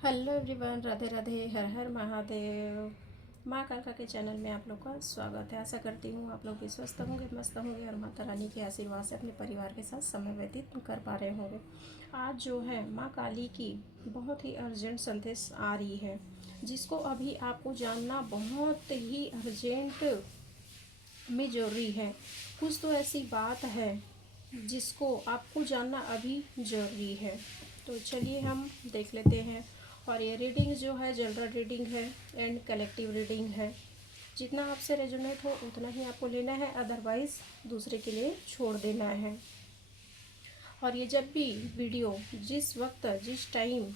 Hello everyone, Radhe Radhe, हर हर महादेव। माँ कालका के चैनल में आप लोग का स्वागत है। आशा करती हूँ आप लोग भी स्वस्थ होंगे, मस्त होंगे और माता रानी के आशीर्वाद से अपने परिवार के साथ समय व्यतीत कर पा रहे होंगे। आज जो है माँ काली की बहुत ही अर्जेंट संदेश आ रही है, जिसको अभी आपको जानना बहुत ही अर्जेंट में ज़रूरी है। कुछ तो ऐसी बात है जिसको आपको जानना अभी ज़रूरी है। तो चलिए हम देख लेते हैं। और ये रीडिंग जो है जनरल रीडिंग है एंड कलेक्टिव रीडिंग है। जितना आपसे रेजोनेट हो उतना ही आपको लेना है, अदरवाइज़ दूसरे के लिए छोड़ देना है। और ये जब भी वीडियो जिस वक्त जिस टाइम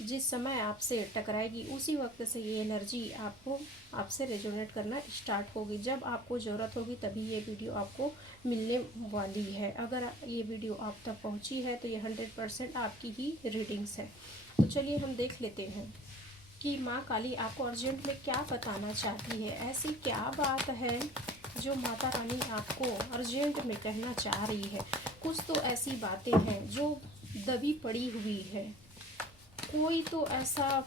जिस समय आपसे टकराएगी उसी वक्त से ये एनर्जी आपको आपसे रेजोनेट करना स्टार्ट होगी। जब आपको ज़रूरत होगी तभी ये वीडियो आपको मिलने वाली है। अगर ये वीडियो आप तक पहुंची है तो ये 100% आपकी ही रीडिंग्स है। तो चलिए हम देख लेते हैं कि माँ काली आपको अर्जेंट में क्या बताना चाहती है। ऐसी क्या बात है जो माता रानी आपको अर्जेंट में कहना चाह रही है। कुछ तो ऐसी बातें हैं जो दबी पड़ी हुई है। कोई तो ऐसा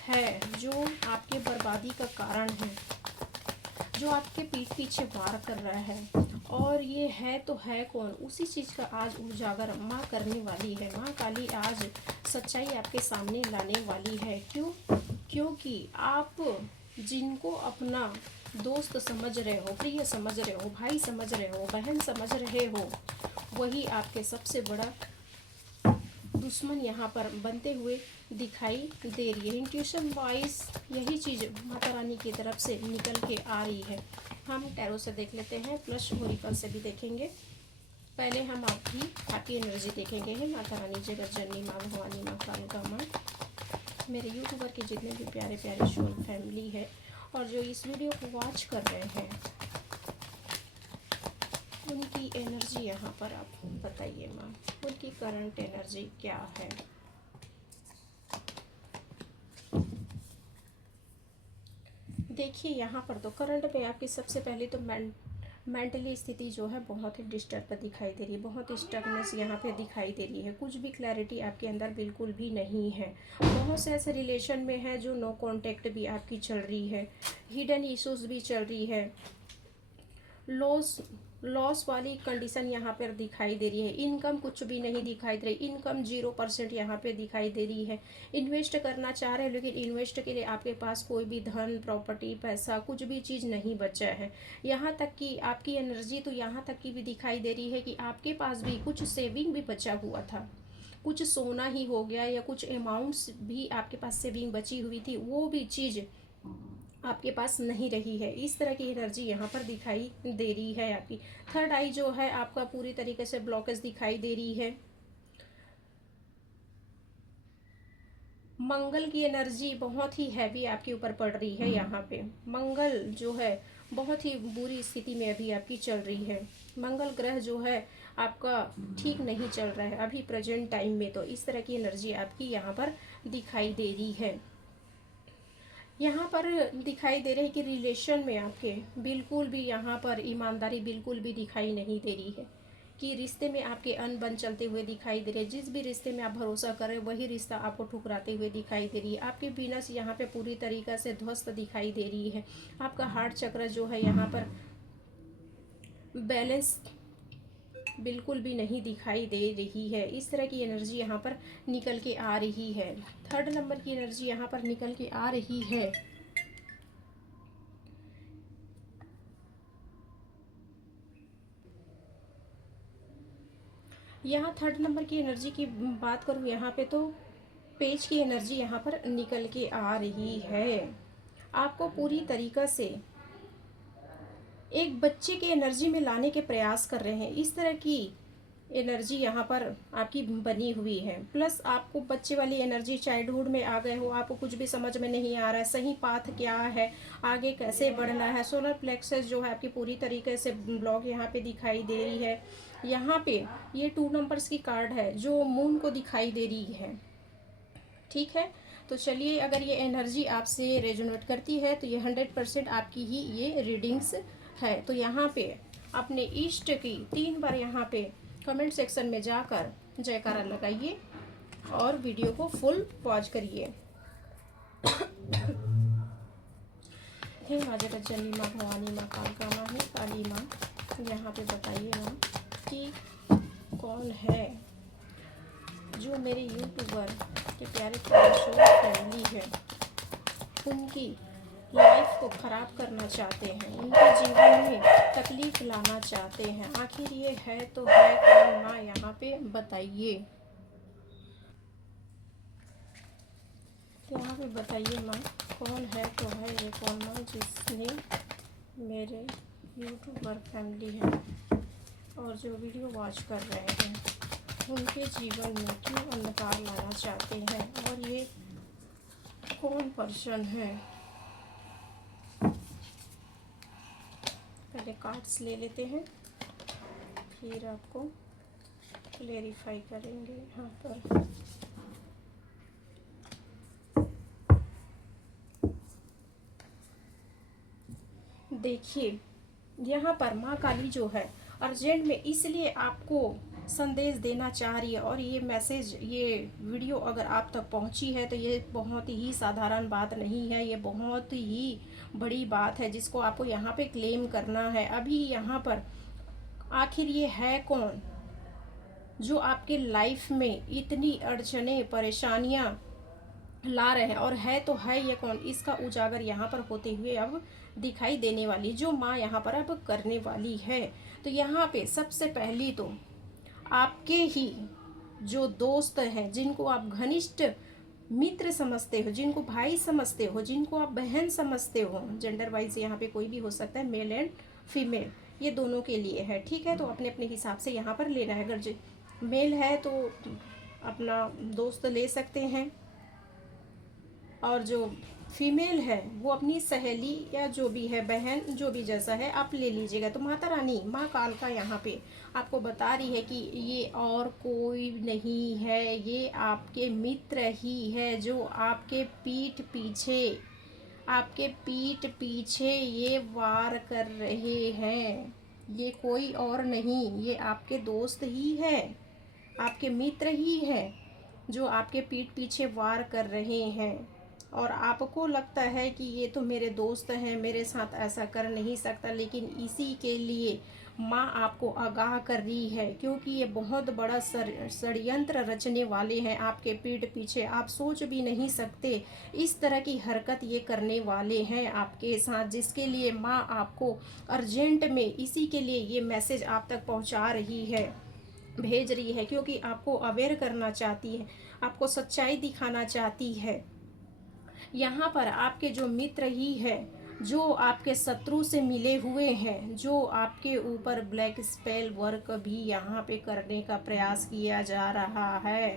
है जो आपके बर्बादी का कारण है, जो आपके पीठ पीछे वार कर रहा है। और ये है तो है कौन, उसी चीज़ का आज उजागर माँ करने वाली है। माँ काली आज सच्चाई आपके सामने लाने वाली है। क्योंकि आप जिनको अपना दोस्त समझ रहे हो, प्रिय समझ रहे हो, भाई समझ रहे हो, बहन समझ रहे हो, वही आपके सबसे बड़ा दुश्मन यहाँ पर बनते हुए दिखाई दे रही है। इंट्यूशन वॉइस यही चीज़ माता रानी की तरफ से निकल के आ रही है। हम टैरो से देख लेते हैं, प्लस ओरिकल से भी देखेंगे। पहले हम आपकी हैप्पी एनर्जी देखेंगे। माता रानी, जगत जननी माँ भवानी, माँ कालका माँ, मेरे यूट्यूबर के जितने भी प्यारे प्यारे सोल फैमिली है और जो इस वीडियो को वॉच कर रहे हैं, उनकी एनर्जी यहाँ पर आप बताइए माँ, उनकी करंट एनर्जी क्या है। देखिए यहाँ पर तो करंट में आपकी सबसे पहले तो मेंटली स्थिति जो है बहुत ही डिस्टर्ब दिखाई दे रही है, बहुत स्टकनेस यहाँ पे दिखाई दे रही है। कुछ भी क्लैरिटी आपके अंदर बिल्कुल भी नहीं है। बहुत से ऐसे रिलेशन में है जो नो कांटेक्ट भी आपकी चल रही है, हिडन इश्यूज भी चल रही है, लॉस वाली कंडीशन यहाँ पर दिखाई दे रही है। इनकम कुछ भी नहीं दिखाई दे रही, इनकम 0% यहाँ पे दिखाई दे रही है। इन्वेस्ट करना चाह रहे हैं लेकिन इन्वेस्ट के लिए आपके पास कोई भी धन, प्रॉपर्टी, पैसा कुछ भी चीज़ नहीं बचा है। यहाँ तक कि आपकी एनर्जी तो यहाँ तक की भी दिखाई दे रही है कि आपके पास भी कुछ सेविंग भी बचा हुआ था, कुछ सोना ही हो गया या कुछ अमाउंट्स भी आपके पास सेविंग बची हुई थी, वो भी चीज़ आपके पास नहीं रही है। इस तरह की एनर्जी यहाँ पर दिखाई दे रही है। आपकी थर्ड आई जो है आपका पूरी तरीके से ब्लॉकेज दिखाई दे रही है। मंगल की एनर्जी बहुत ही हैवी आपके ऊपर पड़ रही है। यहाँ पे मंगल जो है बहुत ही बुरी स्थिति में अभी आपकी चल रही है। मंगल ग्रह जो है आपका ठीक नहीं चल रहा है अभी प्रेजेंट टाइम में। तो इस तरह की एनर्जी आपकी यहाँ पर दिखाई दे रही है। यहाँ पर दिखाई दे रही है कि रिलेशन में आपके बिल्कुल भी यहाँ पर ईमानदारी बिल्कुल भी दिखाई नहीं दे रही है, कि रिश्ते में आपके अनबन चलते हुए दिखाई दे रहे हैं। जिस भी रिश्ते में आप भरोसा करें वही रिश्ता आपको ठुकराते हुए दिखाई दे रही है। आपकी वीनस यहाँ पे पूरी तरीक़ा से ध्वस्त दिखाई दे रही है। आपका हार्ट चक्र जो है यहाँ पर बैलेंस बिल्कुल भी नहीं दिखाई दे रही है। इस तरह की एनर्जी यहाँ पर निकल के आ रही है। थर्ड नंबर की एनर्जी यहाँ पर निकल के आ रही है। यहाँ थर्ड नंबर की एनर्जी की बात करूँ यहाँ पे तो पेज की एनर्जी यहाँ पर निकल के आ रही है। आपको पूरी तरीक़ा से एक बच्चे की एनर्जी में लाने के प्रयास कर रहे हैं। इस तरह की एनर्जी यहाँ पर आपकी बनी हुई है। प्लस आपको बच्चे वाली एनर्जी, चाइल्डहुड में आ गए हो, आपको कुछ भी समझ में नहीं आ रहा है सही पाथ क्या है, आगे कैसे बढ़ना है। सोलर प्लेक्सस जो है आपकी पूरी तरीके से ब्लॉक यहाँ पे दिखाई दे रही है। यहाँ पे ये 2 नंबर्स की कार्ड है जो मून को दिखाई दे रही है। ठीक है, तो चलिए अगर ये एनर्जी आपसे रेजोनेट करती है तो ये 100% आपकी ही ये रीडिंग्स है। तो यहाँ पे अपने इष्ट की 3 बार यहाँ पे कमेंट सेक्शन में जाकर जयकारा लगाइए। और वीडियो को फुल वॉच करिए। हे माँ जगतजननी माँ भवानी माँ कालका माँ हे काली माँ, यहाँ पे बताइए माँ कि कौन है जो मेरे यूट्यूबर के प्यारे फैमिली है, उनकी लाइफ को ख़राब करना चाहते हैं, उनके जीवन में तकलीफ़ लाना चाहते हैं। आखिर ये है तो है कौन माँ, यहाँ पे बताइए। यहाँ पे बताइए माँ, कौन है तो है ये कौन माँ, जिसने मेरे यूट्यूबर फैमिली है और जो वीडियो वॉच कर रहे हैं, उनके जीवन में क्यों अंधकार लाना चाहते हैं, और ये कौन पर्सन है। पहले कार्ड्स ले लेते हैं, फिर आपको क्लेरिफाई करेंगे यहाँ पर। देखिए, यहाँ पर माँ काली जो है अर्जेंट में इसलिए आपको संदेश देना चाह रही है, और ये मैसेज, ये वीडियो अगर आप तक पहुँची है तो ये बहुत ही साधारण बात नहीं है, ये बहुत ही बड़ी बात है जिसको आपको यहाँ पे क्लेम करना है। अभी यहाँ पर आखिर ये है कौन जो आपके लाइफ में इतनी अड़चने परेशानियाँ ला रहे हैं, और है तो है ये कौन, इसका उजागर यहाँ पर होते हुए अब दिखाई देने वाली जो माँ यहाँ पर अब करने वाली है। तो यहाँ पे सबसे पहली तो आपके ही जो दोस्त हैं, जिनको आप घनिष्ठ मित्र समझते हो, जिनको भाई समझते हो, जिनको आप बहन समझते हो, जेंडर वाइज यहाँ पे कोई भी हो सकता है, मेल एंड फीमेल, ये दोनों के लिए है, ठीक है। तो अपने अपने हिसाब से यहाँ पर लेना है। अगर मेल है तो अपना दोस्त ले सकते हैं, और जो फीमेल है वो अपनी सहेली या जो भी है, बहन, जो भी जैसा है आप ले लीजिएगा। तो माता रानी माँ कालका यहाँ पे आपको बता रही है कि ये और कोई नहीं है, ये आपके मित्र ही है जो आपके पीठ पीछे ये वार कर रहे हैं। ये कोई और नहीं, ये आपके दोस्त ही है, आपके मित्र ही है जो आपके पीठ पीछे वार कर रहे हैं। और आपको लगता है कि ये तो मेरे दोस्त हैं, मेरे साथ ऐसा कर नहीं सकता, लेकिन इसी के लिए माँ आपको आगाह कर रही है, क्योंकि ये बहुत बड़ा षड्यंत्र रचने वाले हैं आपके पीठ पीछे। आप सोच भी नहीं सकते इस तरह की हरकत ये करने वाले हैं आपके साथ, जिसके लिए माँ आपको अर्जेंट में इसी के लिए ये मैसेज आप तक पहुँचा रही है, भेज रही है, क्योंकि आपको अवेयर करना चाहती है, आपको सच्चाई दिखाना चाहती है। यहाँ पर आपके जो मित्र ही है, जो आपके शत्रु से मिले हुए हैं, जो आपके ऊपर ब्लैक स्पेल वर्क भी यहाँ पे करने का प्रयास किया जा रहा है।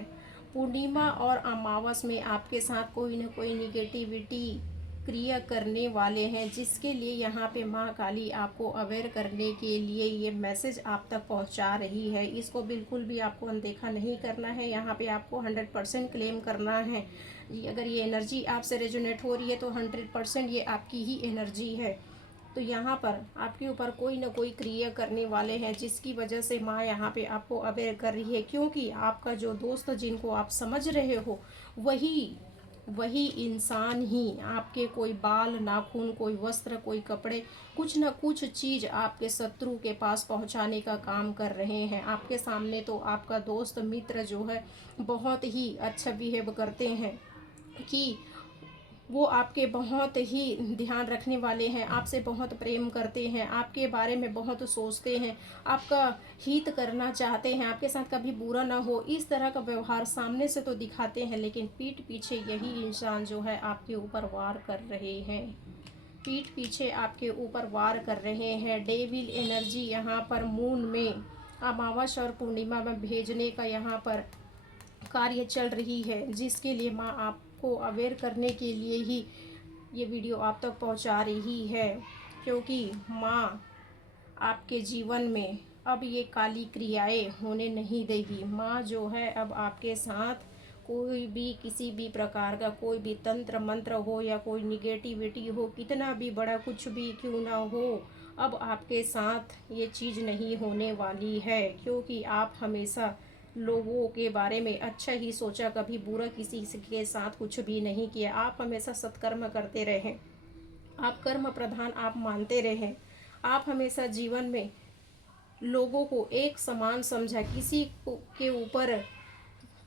पूर्णिमा और अमावस में आपके साथ कोई न कोई निगेटिविटी क्रिया करने वाले हैं, जिसके लिए यहाँ पे माँ काली आपको अवेयर करने के लिए ये मैसेज आप तक पहुँचा रही है। इसको बिल्कुल भी आपको अनदेखा नहीं करना है, यहाँ पे आपको 100% क्लेम करना है। अगर ये एनर्जी आपसे रेजोनेट हो रही है तो 100% ये आपकी ही एनर्जी है। तो यहाँ पर आपके ऊपर कोई ना कोई क्रिया करने वाले हैं, जिसकी वजह से माँ यहाँ पे आपको अवेयर कर रही है, क्योंकि आपका जो दोस्त जिनको आप समझ रहे हो वही इंसान ही आपके कोई बाल, नाखून, कोई वस्त्र, कोई कपड़े, कुछ ना कुछ चीज़ आपके शत्रु के पास पहुंचाने का काम कर रहे हैं। आपके सामने तो आपका दोस्त मित्र जो है बहुत ही अच्छा बिहेव करते हैं, कि वो आपके बहुत ही ध्यान रखने वाले हैं, आपसे बहुत प्रेम करते हैं, आपके बारे में बहुत सोचते हैं, आपका हित करना चाहते हैं, आपके साथ कभी बुरा ना हो, इस तरह का व्यवहार सामने से तो दिखाते हैं, लेकिन पीठ पीछे यही इंसान जो है आपके ऊपर वार कर रहे हैं, पीठ पीछे आपके ऊपर वार कर रहे हैं। डेविल एनर्जी यहाँ पर मून में अमावस और पूर्णिमा में भेजने का यहाँ पर कार्य चल रही है, जिसके लिए माँ आपको अवेयर करने के लिए ही ये वीडियो आप तक पहुँचा रही है, क्योंकि माँ आपके जीवन में अब ये काली क्रियाएं होने नहीं देगी। माँ जो है अब आपके साथ कोई भी किसी भी प्रकार का कोई भी तंत्र मंत्र हो या कोई निगेटिविटी हो, कितना भी बड़ा कुछ भी क्यों ना हो, अब आपके साथ ये चीज़ नहीं होने वाली है, क्योंकि आप हमेशा लोगों के बारे में अच्छा ही सोचा, कभी बुरा किसी के साथ कुछ भी नहीं किया। आप हमेशा सत्कर्म करते रहें, आप कर्म प्रधान आप मानते रहें। आप हमेशा जीवन में लोगों को एक समान समझा, किसी को के ऊपर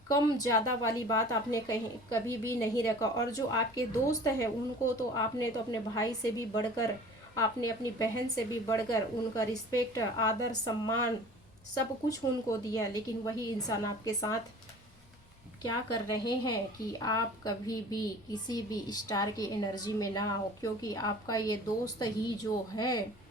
कम ज़्यादा वाली बात आपने कहीं कभी भी नहीं रखा। और जो आपके दोस्त हैं उनको तो आपने तो अपने भाई से भी बढ़कर, आपने अपनी बहन से भी बढ़कर उनका रिस्पेक्ट, आदर, सम्मान सब कुछ उनको दिया। लेकिन वही इंसान आपके साथ क्या कर रहे हैं कि आप कभी भी किसी भी स्टार की एनर्जी में ना हो, क्योंकि आपका ये दोस्त ही जो है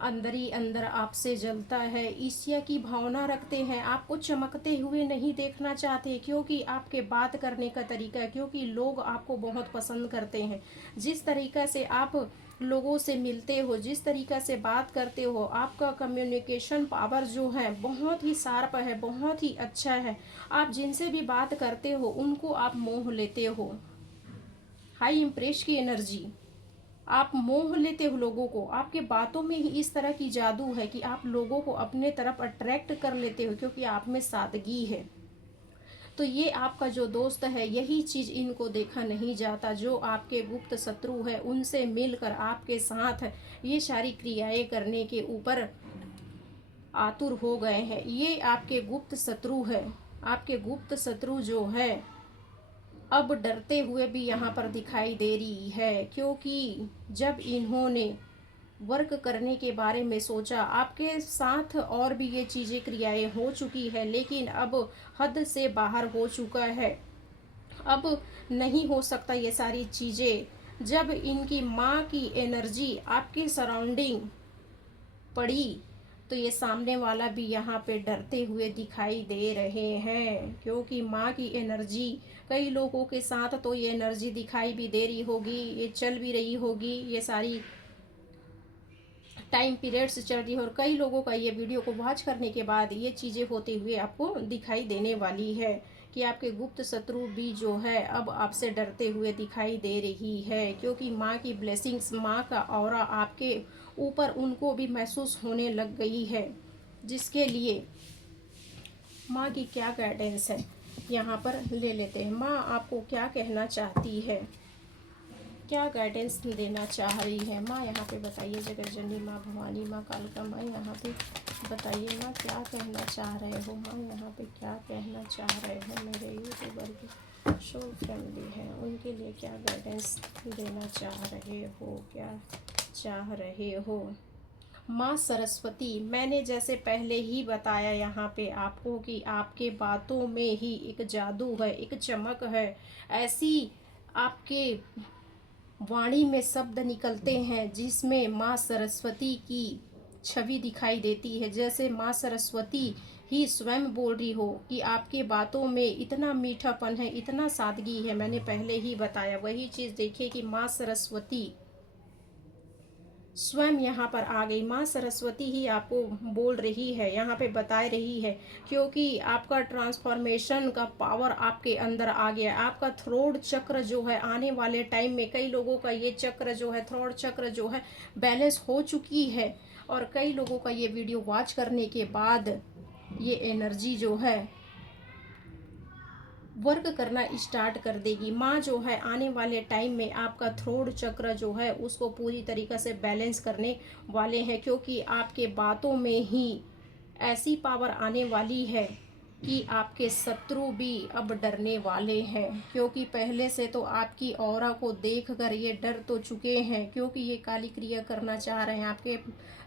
अंदर ही अंदर आपसे जलता है, ईर्ष्या की भावना रखते हैं, आपको चमकते हुए नहीं देखना चाहते, क्योंकि आपके बात करने का तरीका है, क्योंकि लोग आपको बहुत पसंद करते हैं। जिस तरीका से आप लोगों से मिलते हो, जिस तरीका से बात करते हो, आपका कम्युनिकेशन पावर जो है बहुत ही शार्प है, बहुत ही अच्छा है। आप जिनसे भी बात करते हो उनको आप मोह लेते हो। हाई इम्प्रेस की एनर्जी, आप मोह लेते हो लोगों को। आपके बातों में ही इस तरह की जादू है कि आप लोगों को अपने तरफ अट्रैक्ट कर लेते हो, क्योंकि आप में सादगी है। तो ये आपका जो दोस्त है, यही चीज़ इनको देखा नहीं जाता। जो आपके गुप्त शत्रु है उनसे मिलकर आपके साथ ये सारी क्रियाएं करने के ऊपर आतुर हो गए हैं। ये आपके गुप्त शत्रु है। आपके गुप्त शत्रु जो है अब डरते हुए भी यहाँ पर दिखाई दे रही है, क्योंकि जब इन्होंने वर्क करने के बारे में सोचा, आपके साथ और भी ये चीज़ें क्रियाएं हो चुकी है, लेकिन अब हद से बाहर हो चुका है। अब नहीं हो सकता ये सारी चीज़ें। जब इनकी माँ की एनर्जी आपके सराउंडिंग पड़ी, तो ये सामने वाला भी यहाँ पे डरते हुए दिखाई दे रहे हैं, क्योंकि माँ की एनर्जी कई लोगों के साथ तो ये एनर्जी दिखाई भी दे रही होगी, ये चल भी रही होगी, ये सारी टाइम पीरियड्स चल रही है। और कई लोगों का ये वीडियो को वॉच करने के बाद ये चीज़ें होते हुए आपको दिखाई देने वाली है कि आपके गुप्त शत्रु भी जो है अब आपसे डरते हुए दिखाई दे रही है, क्योंकि माँ की ब्लेसिंग्स, माँ का ऑरा आपके ऊपर उनको भी महसूस होने लग गई है। जिसके लिए माँ की क्या गाइडेंस है यहाँ पर ले लेते हैं। माँ आपको क्या कहना चाहती है, क्या गाइडेंस देना चाह रही है माँ, यहाँ पे बताइए। जगत जननी माँ, भवानी माँ, कालका माँ, यहाँ पे बताइए माँ क्या कहना चाह रहे हो। माँ यहाँ पे क्या कहना चाह रहे हो मेरे यूट्यूबर की शो फैमिली है, उनके लिए क्या गाइडेंस देना चाह रहे हो, क्या चाह रहे हो। माँ सरस्वती, मैंने जैसे पहले ही बताया यहाँ पे आपको कि आपके बातों में ही एक जादू है, एक चमक है। ऐसी आपके वाणी में शब्द निकलते हैं जिसमें माँ सरस्वती की छवि दिखाई देती है, जैसे माँ सरस्वती ही स्वयं बोल रही हो कि आपके बातों में इतना मीठापन है, इतना सादगी है। मैंने पहले ही बताया, वही चीज़ देखिए कि माँ सरस्वती स्वयं यहाँ पर आ गई। माँ सरस्वती ही आपको बोल रही है, यहाँ पे बता रही है, क्योंकि आपका ट्रांसफॉर्मेशन का पावर आपके अंदर आ गया। आपका थ्रोड चक्र जो है आने वाले टाइम में, कई लोगों का ये चक्र जो है, थ्रोड चक्र जो है बैलेंस हो चुकी है। और कई लोगों का ये वीडियो वॉच करने के बाद ये एनर्जी जो है वर्क करना स्टार्ट कर देगी। माँ जो है आने वाले टाइम में आपका थ्रोड चक्र जो है उसको पूरी तरीक़े से बैलेंस करने वाले हैं, क्योंकि आपके बातों में ही ऐसी पावर आने वाली है कि आपके शत्रु भी अब डरने वाले हैं। क्योंकि पहले से तो आपकी ऑरा को देखकर ये डर तो चुके हैं, क्योंकि ये काली क्रिया करना चाह रहे हैं आपके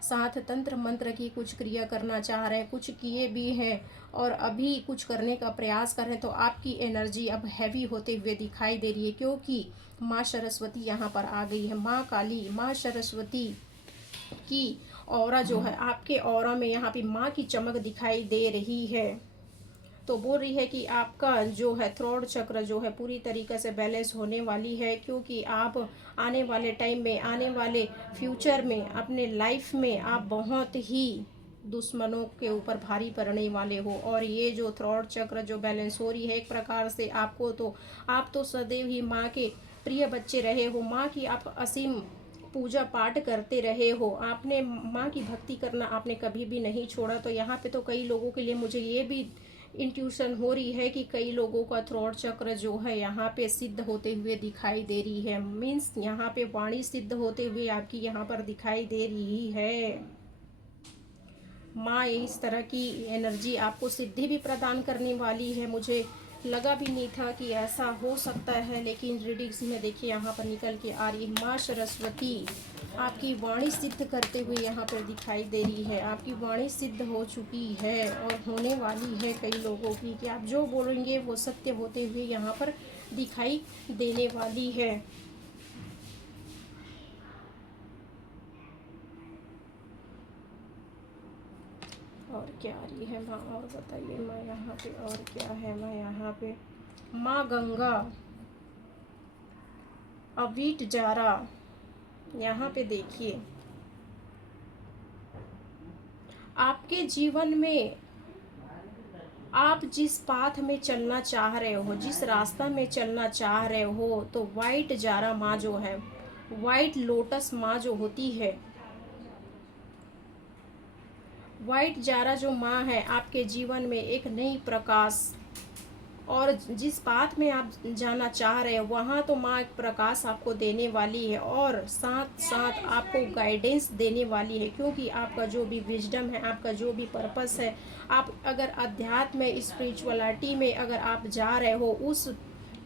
साथ, तंत्र मंत्र की कुछ क्रिया करना चाह रहे हैं, कुछ किए भी हैं और अभी कुछ करने का प्रयास कर रहे हैं। तो आपकी एनर्जी अब हैवी होते हुए दिखाई दे रही है, क्योंकि माँ सरस्वती यहाँ पर आ गई है। माँ काली, माँ सरस्वती की ऑरा जो है आपके ऑरा में यहाँ पे माँ की चमक दिखाई दे रही है। तो बोल रही है कि आपका जो है थ्रोड चक्र जो है पूरी तरीके से बैलेंस होने वाली है, क्योंकि आप आने वाले टाइम में, आने वाले फ्यूचर में, अपने लाइफ में आप बहुत ही दुश्मनों के ऊपर भारी पड़ने वाले हो। और ये जो थ्रोड चक्र जो बैलेंस हो रही है, एक प्रकार से आपको तो, आप तो सदैव ही माँ के प्रिय बच्चे रहे हो, माँ की आप असीम पूजा पाठ करते रहे हो, आपने माँ की भक्ति करना आपने कभी भी नहीं छोड़ा। तो यहाँ पे तो कई लोगों के लिए मुझे ये भी इंट्यूशन हो रही है कि कई लोगों का थ्रोट चक्र जो है यहाँ पे सिद्ध होते हुए दिखाई दे रही है। मीन्स यहाँ पे वाणी सिद्ध होते हुए आपकी यहाँ पर दिखाई दे रही है। माँ इस तरह की एनर्जी आपको सिद्धि भी प्रदान करने वाली है। मुझे लगा भी नहीं था कि ऐसा हो सकता है, लेकिन रीडिंग्स में देखिए यहाँ पर निकल के आ रही है। माँ सरस्वती आपकी वाणी सिद्ध करते हुए यहाँ पर दिखाई दे रही है। आपकी वाणी सिद्ध हो चुकी है और होने वाली है कई लोगों की, कि आप जो बोलेंगे वो सत्य होते हुए यहाँ पर दिखाई देने वाली है। और क्या आ रही है माँ, और बताइए माँ यहाँ पे और क्या है माँ यहाँ पे। माँ गंगा, अवीट जारा, यहाँ पे देखिए आपके जीवन में आप जिस पाथ में चलना चाह रहे हो, जिस रास्ता में चलना चाह रहे हो, तो वाइट जारा माँ जो है, वाइट लोटस माँ जो होती है, वाइट जारा जो माँ है आपके जीवन में एक नई प्रकाश, और जिस पाथ में आप जाना चाह रहे हैं वहाँ तो माँ एक प्रकाश आपको देने वाली है, और साथ साथ आपको गाइडेंस देने वाली है। क्योंकि आपका जो भी विजडम है, आपका जो भी पर्पस है, आप अगर अध्यात्म स्पिरिचुअलिटी में अगर आप जा रहे हो, उस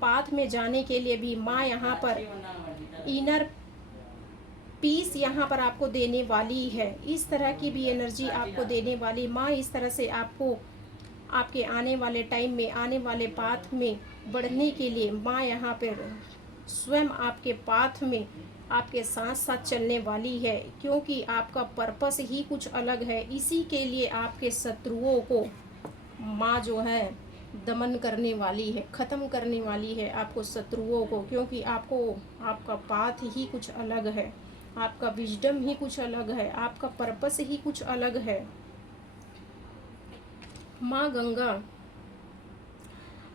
पाथ में जाने के लिए भी माँ यहाँ पर इनर पीस यहाँ पर आपको देने वाली है। इस तरह की भी एनर्जी आपको देने वाली माँ, इस तरह से आपको आपके आने वाले टाइम में, आने वाले पाथ में बढ़ने के लिए माँ यहाँ पर स्वयं आपके पाथ में आपके साथ साथ चलने वाली है। क्योंकि आपका पर्पस ही कुछ अलग है। इसी के लिए आपके शत्रुओं को माँ जो है दमन करने वाली है, ख़त्म करने वाली है आपको शत्रुओं को। क्योंकि आपको आपका पाथ ही कुछ अलग है, आपका विजडम ही कुछ अलग है, आपका पर्पस ही कुछ अलग है। माँ गंगा,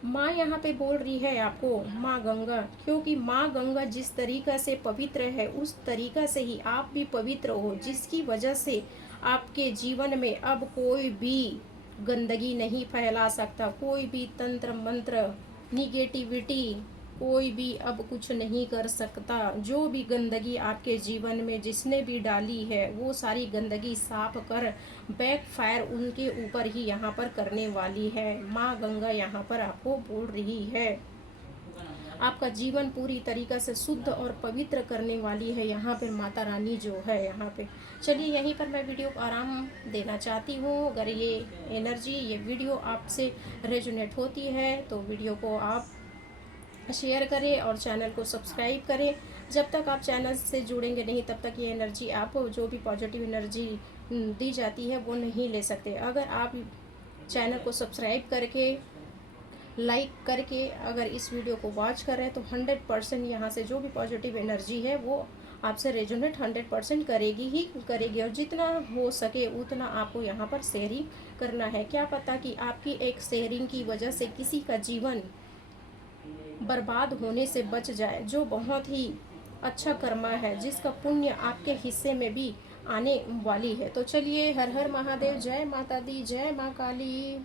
माँ यहाँ पे बोल रही है आपको माँ गंगा, क्योंकि माँ गंगा जिस तरीका से पवित्र है उस तरीका से ही आप भी पवित्र हो, जिसकी वजह से आपके जीवन में अब कोई भी गंदगी नहीं फैला सकता, कोई भी तंत्र मंत्र निगेटिविटी कोई भी अब कुछ नहीं कर सकता। जो भी गंदगी आपके जीवन में जिसने भी डाली है वो सारी गंदगी साफ कर बैक फायर उनके ऊपर ही यहाँ पर करने वाली है। माँ गंगा यहाँ पर आपको बोल रही है, आपका जीवन पूरी तरीक़ा से शुद्ध और पवित्र करने वाली है यहाँ पर माता रानी जो है यहाँ पे। चलिए यहीं पर मैं वीडियो को आराम देना चाहती हूँ। अगर ये एनर्जी, ये वीडियो आपसे रेजोनेट होती है तो वीडियो को आप शेयर करें और चैनल को सब्सक्राइब करें। जब तक आप चैनल से जुड़ेंगे नहीं तब तक ये एनर्जी, आप जो भी पॉजिटिव एनर्जी दी जाती है वो नहीं ले सकते। अगर आप चैनल को सब्सक्राइब करके, लाइक करके अगर इस वीडियो को वॉच कर रहे हैं तो 100% यहाँ से जो भी पॉजिटिव एनर्जी है वो आपसे रेजोनेट 100% करेगी ही करेगी। और जितना हो सके उतना आपको यहाँ पर शेयरिंग करना है। क्या पता कि आपकी एक शेयरिंग की वजह से किसी का जीवन बर्बाद होने से बच जाए, जो बहुत ही अच्छा कर्मा है, जिसका पुण्य आपके हिस्से में भी आने वाली है। तो चलिए, हर हर महादेव, जय माता दी, जय माँ काली।